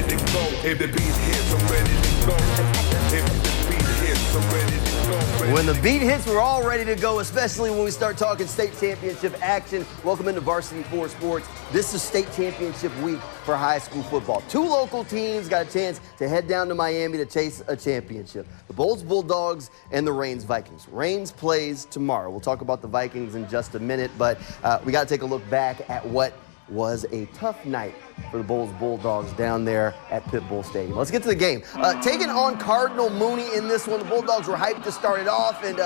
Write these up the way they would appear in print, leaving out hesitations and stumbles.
ready to go. If the beat hits, I'm ready to go. If the beat hits, I'm ready to go. When the beat hits, we're all ready to go, especially when we start talking state championship action. Welcome into Varsity 4 Sports. This is state championship week for high school football. Two local teams got a chance to head down to Miami to chase a championship. The Bolles Bulldogs and the Raines Vikings. Raines plays tomorrow. We'll talk about the Vikings in just a minute, but we got to take a look back at what was a tough night for the Bolles Bulldogs down there at Pit Bull Stadium. Let's get to the game. Taking on Cardinal Mooney in this one. The Bulldogs were hyped to start it off, and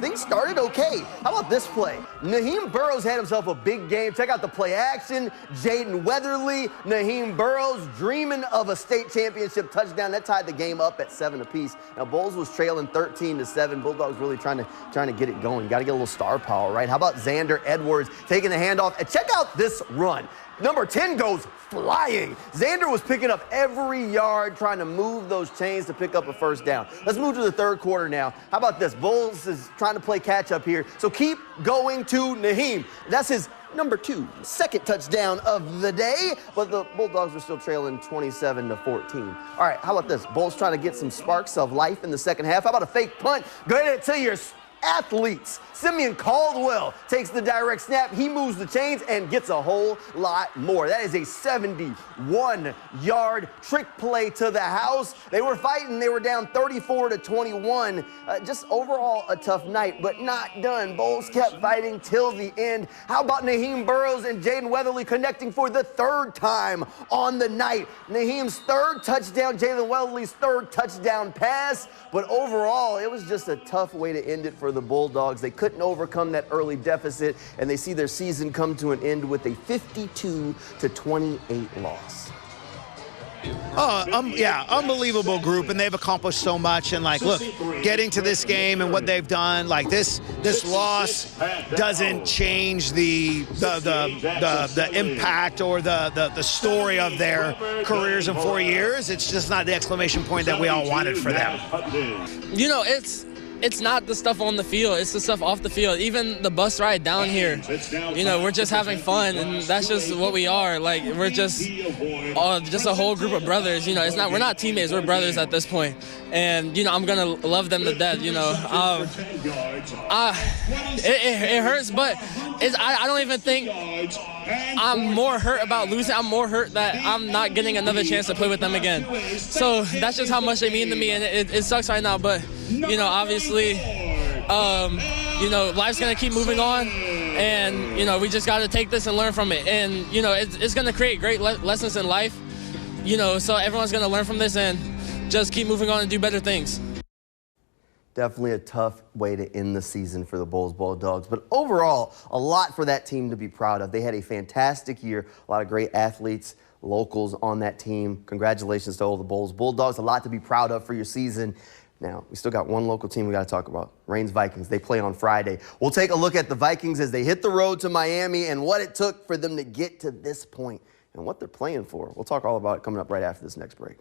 things started okay. How about this play? Naheem Burrows had himself a big game. Check out the play action. Jaden Weatherly, Naheem Burrows dreaming of a state championship touchdown. That tied the game up at 7 apiece. Now, Bolles was trailing 13-7. Bulldogs really trying to get it going. Got to get a little star power, right? How about Xander Edwards taking the handoff? And check out this run. Number 10 goes flying. Xander was picking up every yard, trying to move those chains to pick up a first down. Let's move to the third quarter now. How about this? Bolles is trying to play catch up here. So keep going to Naheem. That's his number 2, second touchdown of the day, but the Bulldogs are still trailing 27-14. All right, how about this? Bolles trying to get some sparks of life in the second half. How about a fake punt? Go ahead to your athletes. Simeon Caldwell takes the direct snap. He moves the chains and gets a whole lot more. That is a 71-yard trick play to the house. They were fighting. They were down 34-21. Just overall a tough night, but not done. Bolles kept fighting till the end. How about Naheem Burrows and Jaden Weatherly connecting for the third time on the night? Naheem's third touchdown, Jalen Weatherly's third touchdown pass. But overall, it was just a tough way to end it for the Bulldogs. They couldn't overcome that early deficit, and they see their season come to an end with a 52-28 loss. Yeah, unbelievable group, and they've accomplished so much. And like, look, getting to this game and what they've done, like this loss doesn't change the impact or the story of their careers in 4 years. It's just not the exclamation point that we all wanted for them. You know, it's not the stuff on the field, it's the stuff off the field. Even the bus ride down here, you know, we're just having fun, and that's just what we are. Like, we're just a whole group of brothers. You know, we're not teammates, we're brothers at this point. And, you know, I'm gonna love them to death, you know. It hurts, but I don't even think I'm more hurt about losing. I'm more hurt that I'm not getting another chance to play with them again. So that's just how much they mean to me, and it sucks right now. But, you know, obviously, you know, life's going to keep moving on, and, you know, we just got to take this and learn from it. And, you know, it's going to create great lessons in life, you know, so everyone's going to learn from this and just keep moving on and do better things. Definitely a tough way to end the season for the Bolles Bulldogs. But overall, a lot for that team to be proud of. They had a fantastic year, a lot of great athletes, locals on that team. Congratulations to all the Bolles Bulldogs. A lot to be proud of for your season. Now, we still got one local team we got to talk about, Raines Vikings. They play on Friday. We'll take a look at the Vikings as they hit the road to Miami and what it took for them to get to this point and what they're playing for. We'll talk all about it coming up right after this next break.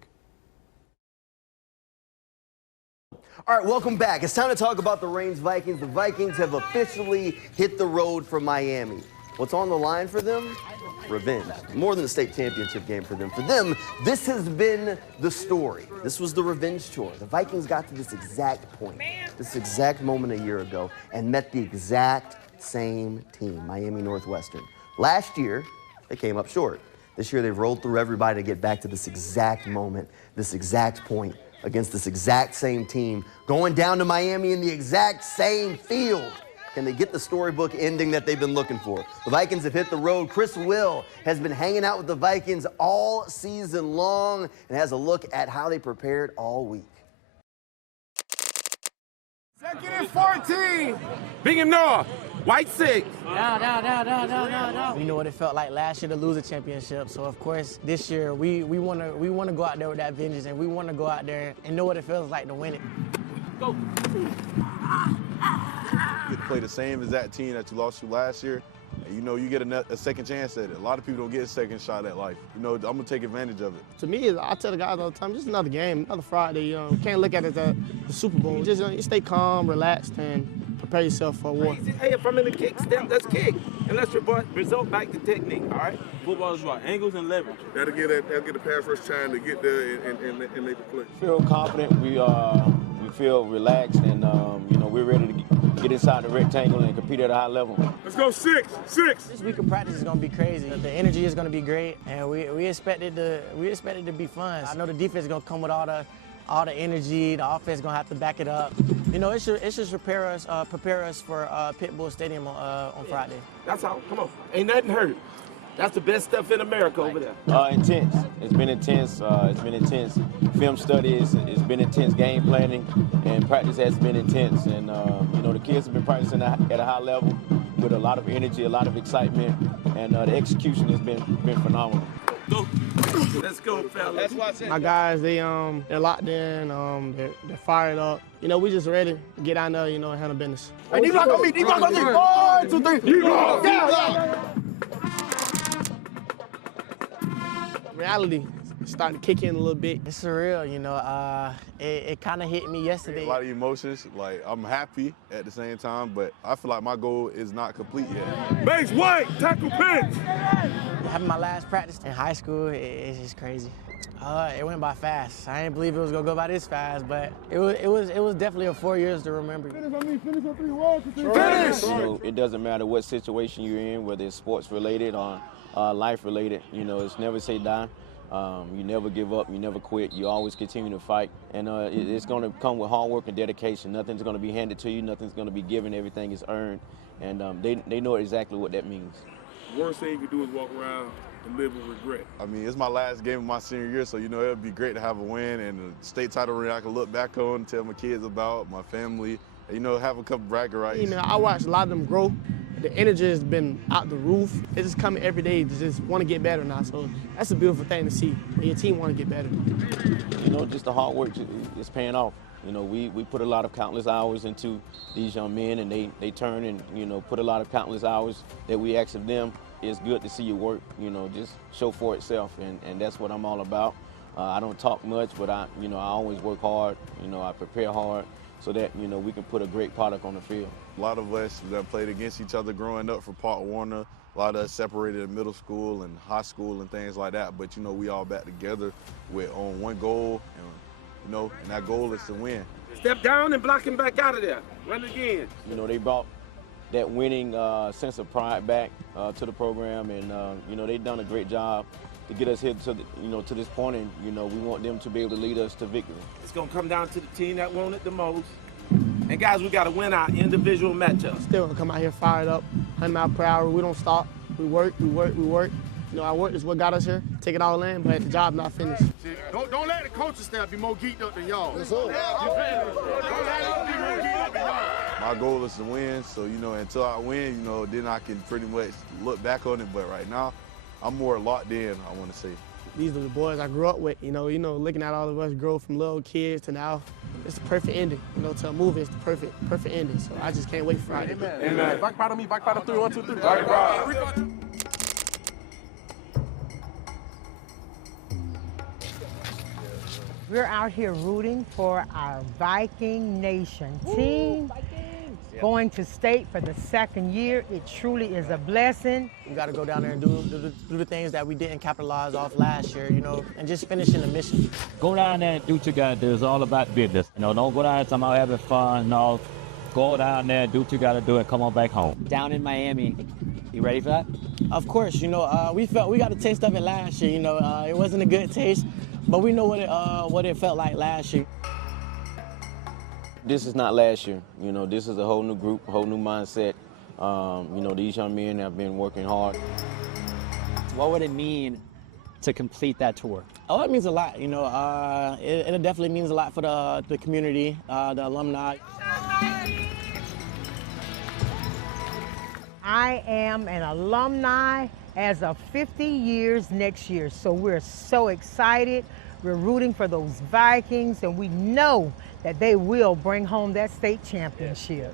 All right, welcome back. It's time to talk about the Raines Vikings. The Vikings have officially hit the road for Miami. What's on the line for them? Revenge. More than a state championship game for them. For them, this has been the story. This was the revenge tour. The Vikings got to this exact point, this exact moment a year ago, and met the exact same team, Miami Northwestern. Last year, they came up short. This year, they've rolled through everybody to get back to this exact moment, this exact point, against this exact same team, going down to Miami in the exact same field. Can they get the storybook ending that they've been looking for? The Vikings have hit the road. Chris Will has been hanging out with the Vikings all season long and has a look at how they prepared all week. Second and 14. Bingham North. White 6. No. We know what it felt like last year to lose a championship. So of course this year we want to go out there with that vengeance, and we want to go out there and know what it feels like to win it. Go. You play the same as that team that you lost to last year, and you know you get a second chance at it. A lot of people don't get a second shot at life. You know, I'm gonna take advantage of it. To me, I tell the guys all the time, just another game, another Friday. You know, you can't look at it as the Super Bowl. Just you stay calm, relaxed, and prepare yourself for war. Hey, if I'm in the kick step, let's kick. and let's result back to technique, all right? Football is about angles and leverage. That'll get the pass rush time to get there and make the play. Feel confident. We feel relaxed, and you know, we're ready to get inside the rectangle and compete at a high level. Let's go 6. This week of practice is going to be crazy. The energy is going to be great, and we expect it to be fun. I know the defense is going to come with all the energy. The offense is going to have to back it up. You know, it should prepare us for Pitbull Stadium on Friday. That's all. Come on. Ain't nothing hurt. That's the best stuff in America over there. Intense. It's been intense. It's been intense. Film studies. It's been intense. Game planning and practice has been intense. And you know, the kids have been practicing at a high level with a lot of energy, a lot of excitement, and the execution has been phenomenal. Go. Let's go, fellas. My guys, they're locked in. They're fired up. You know, we just ready to get out there, you know, and handle business. Hey, D-block on me. D-block on me. 1, 2, 3. D-block. Yeah. Reality is starting to kick in a little bit. It's surreal, you know. It kind of hit me yesterday. A lot of emotions. Like, I'm happy at the same time, but I feel like my goal is not complete yet. Base white, tackle pinch. Having my last practice in high school, it's just crazy. It went by fast. I didn't believe it was gonna go by this fast, but it was definitely 4 years to remember. Finish on me. Finish on 3 walks. Finish! You know, it doesn't matter what situation you're in, whether it's sports related or life related. You know, it's never say die. You never give up. You never quit. You always continue to fight, and it's going to come with hard work and dedication. Nothing's going to be handed to you. Nothing's going to be given. Everything is earned, and they know exactly what that means. Worst thing you can do is walk around and live with regret. I mean, it's my last game of my senior year, so, you know, it would be great to have a win and a state title ring I can look back on, tell my kids about, my family, and, you know, have a couple bragging rights. You know, I watched a lot of them grow. The energy has been out the roof. It's just coming every day to just want to get better now. So that's a beautiful thing to see, when your team want to get better. You know, just the hard work is paying off. You know, we put a lot of countless hours into these young men, and they turn and, you know, put a lot of countless hours that we ask of them. It's good to see your work, you know, just show for itself, and that's what I'm all about. I don't talk much, but I always work hard. You know, I prepare hard so that, you know, we can put a great product on the field. A lot of us that played against each other growing up for Pop Warner, a lot of us separated in middle school and high school and things like that, but, you know, we all back together on one goal, and, you know, and that goal is to win. Step down and block him back out of there. Run again. You know, they brought that winning sense of pride back to the program, and you know, they've done a great job to get us here to this point, and, you know, we want them to be able to lead us to victory. It's gonna come down to the team that won it the most. And guys, we gotta win our individual matchups. Still gonna come out here fired up, 100 miles per hour. We don't stop. We work. You know, our work is what got us here. Take it all in, but the job not finished. Don't let the coaching staff be more geeked up than y'all. Yes, sir. My goal is to win, so, you know, until I win, you know, then I can pretty much look back on it. But right now, I'm more locked in, I want to say. These are the boys I grew up with. You know, looking at all of us grow from little kids to now, it's the perfect ending. You know, to a movie, it's the perfect ending. So I just can't wait for Friday. Amen. Back part of me, back part of 3, 1, 2, 3. We're out here rooting for our Viking Nation team. Going to state for the 2nd year. It truly is a blessing. We got to go down there and do the things that we didn't capitalize off last year, you know, and just finishing the mission. Go down there and do what you got to do. It's all about business. You know, don't go down there talking about having fun. No, go down there and do what you got to do and come on back home. Down in Miami. You ready for that? Of course, you know, we got a taste of it last year. You know, it wasn't a good taste, but we know what it felt like last year. This is not last year. You know, this is a whole new group, a whole new mindset. You know, these young men have been working hard. What would it mean to complete that tour? Oh, it means a lot. You know, it definitely means a lot for the community, the alumni. I am an alumni as of 50 years next year, so we're so excited. We're rooting for those Vikings, and we know that they will bring home that state championship.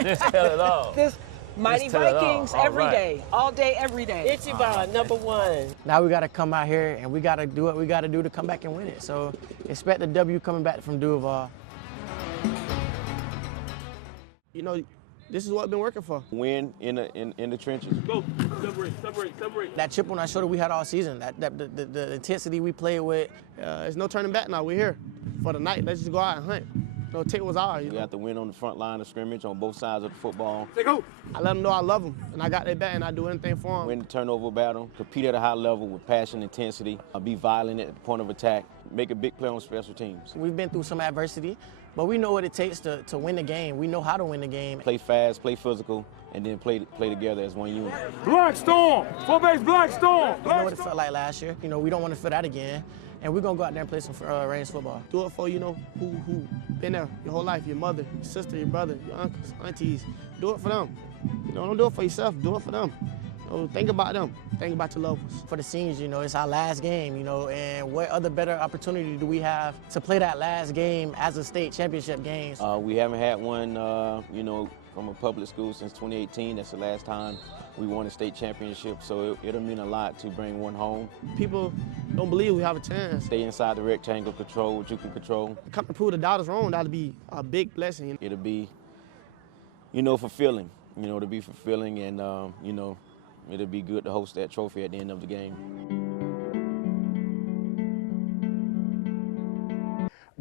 Just tell it all. This Mighty Vikings every day, all day, every day. Ichiban, #1. Now we got to come out here and we got to do what we got to do to come back and win it. So expect the W coming back from Duval. You know, this is what I've been working for. Win in the trenches. Go. Separate. That chip on our shoulder we had all season, the intensity we played with. There's no turning back now. We're here for the night. Let's just go out and hunt. No, take what's ours. You have to win on the front line of scrimmage on both sides of the football. Go. I let them know I love them, and I got their back, and I do anything for them. Win the turnover battle, compete at a high level with passion, intensity, be violent at the point of attack, make a big play on special teams. We've been through some adversity, but we know what it takes to win the game. We know how to win the game. Play fast, play physical, and then play together as one unit. Black Storm. Full base Black Storm. You know what it felt like last year. We don't want to feel that again. And we're going to go out there and play some range football. Do it for, who been there your whole life, your mother, your sister, your brother, your uncles, aunties. Do it for them. Don't do it for yourself. Do it for them. Think about them. Think about your loved ones. For the seniors, it's our last game, and what other better opportunity do we have to play that last game as a state championship game? We haven't had one, from a public school since 2018. That's the last time we won a state championship, so it'll mean a lot to bring one home. People don't believe we have a chance. Stay inside the rectangle, control what you can control. Come to prove the doubters wrong, that'll be a big blessing. It'll be, fulfilling, to be fulfilling, and, it'll be good to host that trophy at the end of the game.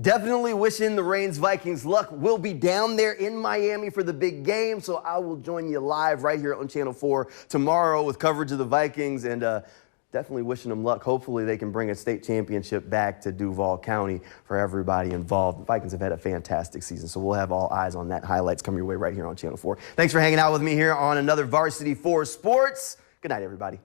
Definitely wishing the Reigns Vikings luck. We'll be down there in Miami for the big game, so I will join you live right here on Channel 4 tomorrow with coverage of the Vikings, and definitely wishing them luck. Hopefully they can bring a state championship back to Duval County for everybody involved. The Vikings have had a fantastic season, so we'll have all eyes on that. Highlights coming your way right here on Channel 4. Thanks for hanging out with me here on another Varsity 4 Sports. Good night, everybody.